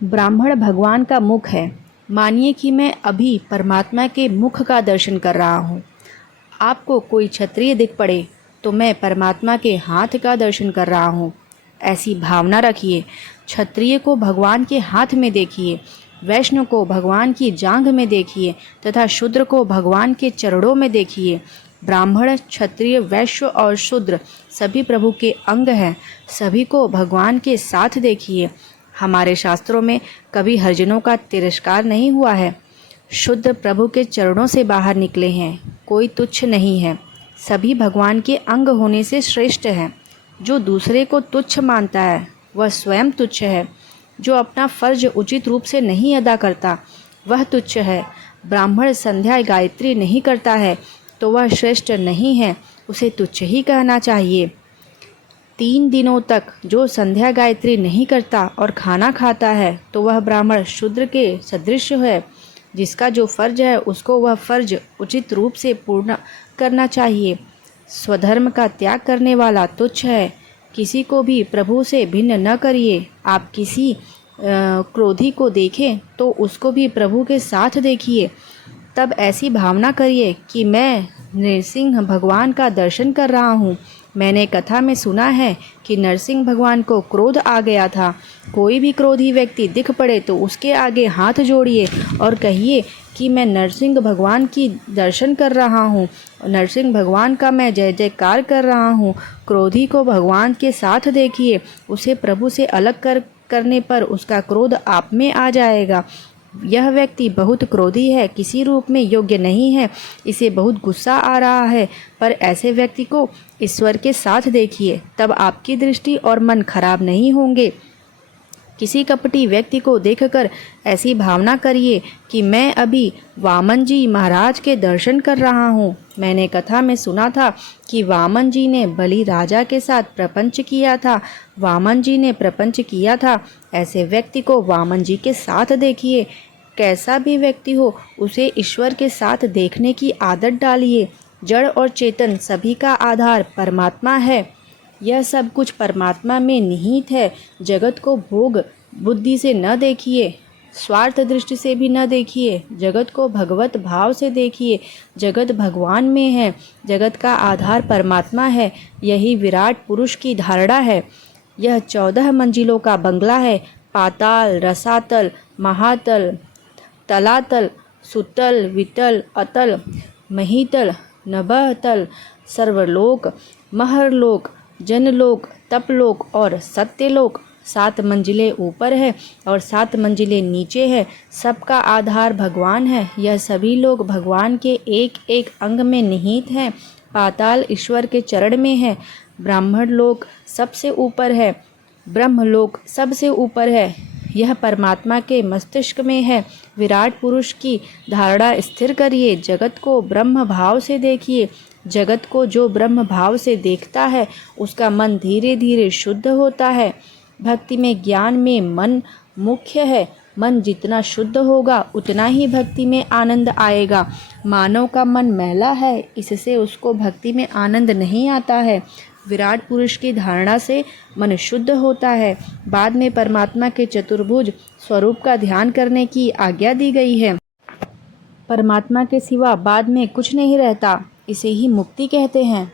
ब्राह्मण भगवान का मुख है। मानिए कि मैं अभी परमात्मा के मुख का दर्शन कर रहा हूँ। आपको कोई क्षत्रिय दिख पड़े तो मैं परमात्मा के हाथ का दर्शन कर रहा हूँ। ऐसी भावना रखिए। क्षत्रिय को भगवान के हाथ में देखिए, वैष्णव को भगवान की जांघ में देखिए तथा शूद्र को भगवान के चरणों में देखिए। ब्राह्मण, क्षत्रिय, वैश्य और शूद्र सभी प्रभु के अंग हैं। सभी को भगवान के साथ देखिए। हमारे शास्त्रों में कभी हरिजनों का तिरस्कार नहीं हुआ है। शुद्ध प्रभु के चरणों से बाहर निकले हैं। कोई तुच्छ नहीं है। सभी भगवान के अंग होने से श्रेष्ठ है। जो दूसरे को तुच्छ मानता है वह स्वयं तुच्छ है। जो अपना फर्ज उचित रूप से नहीं अदा करता वह तुच्छ है। ब्राह्मण संध्या गायत्री नहीं करता है तो वह श्रेष्ठ नहीं है, उसे तुच्छ ही कहना चाहिए। 3 दिनों तक जो संध्या गायत्री नहीं करता और खाना खाता है तो वह ब्राह्मण शूद्र के सदृश है। जिसका जो फर्ज है उसको वह फर्ज उचित रूप से पूर्ण करना चाहिए। स्वधर्म का त्याग करने वाला तुच्छ है। किसी को भी प्रभु से भिन्न न करिए। आप किसी क्रोधी को देखें तो उसको भी प्रभु के साथ देखिए। तब ऐसी भावना करिए कि मैं नरसिंह भगवान का दर्शन कर रहा हूँ। मैंने कथा में सुना है कि नरसिंह भगवान को क्रोध आ गया था। कोई भी क्रोधी व्यक्ति दिख पड़े तो उसके आगे हाथ जोड़िए और कहिए कि मैं नरसिंह भगवान की दर्शन कर रहा हूँ, नरसिंह भगवान का मैं जय जयकार कर रहा हूँ। क्रोधी को भगवान के साथ देखिए। उसे प्रभु से अलग करने पर उसका क्रोध आप में आ जाएगा। यह व्यक्ति बहुत क्रोधी है, किसी रूप में योग्य नहीं है, इसे बहुत गुस्सा आ रहा है, पर ऐसे व्यक्ति को ईश्वर के साथ देखिए। तब आपकी दृष्टि और मन खराब नहीं होंगे। किसी कपटी व्यक्ति को देखकर ऐसी भावना करिए कि मैं अभी वामन जी महाराज के दर्शन कर रहा हूँ। मैंने कथा में सुना था कि वामन जी ने बलि राजा के साथ प्रपंच किया था। वामन जी ने प्रपंच किया था। ऐसे व्यक्ति को वामन जी के साथ देखिए। कैसा भी व्यक्ति हो उसे ईश्वर के साथ देखने की आदत डालिए। जड़ और चेतन सभी का आधार परमात्मा है। यह सब कुछ परमात्मा में निहित है। जगत को भोग बुद्धि से न देखिए, स्वार्थ दृष्टि से भी न देखिए। जगत को भगवत भाव से देखिए। जगत भगवान में है। जगत का आधार परमात्मा है। यही विराट पुरुष की धारणा है। यह 14 मंजिलों का बंगला है। पाताल, रसातल, महातल, तलातल, सुतल, वितल, अतल, महीतल, नभतल, सर्वलोक, महरलोक, जनलोक, तपलोक और सत्यलोक। 7 मंजिलें ऊपर है और 7 मंजिलें नीचे है। सबका आधार भगवान है। यह सभी लोग भगवान के एक एक अंग में निहित हैं। पाताल ईश्वर के चरण में है। ब्राह्मण लोक सबसे ऊपर है। ब्रह्मलोक सबसे ऊपर है। यह परमात्मा के मस्तिष्क में है। विराट पुरुष की धारणा स्थिर करिए। जगत को ब्रह्म भाव से देखिए। जगत को जो ब्रह्म भाव से देखता है उसका मन धीरे धीरे शुद्ध होता है। भक्ति में, ज्ञान में मन मुख्य है। मन जितना शुद्ध होगा उतना ही भक्ति में आनंद आएगा। मानव का मन मैला है, इससे उसको भक्ति में आनंद नहीं आता है। विराट पुरुष की धारणा से मन शुद्ध होता है। बाद में परमात्मा के चतुर्भुज स्वरूप का ध्यान करने की आज्ञा दी गई है। परमात्मा के सिवा बाद में कुछ नहीं रहता। इसे ही मुक्ति कहते हैं।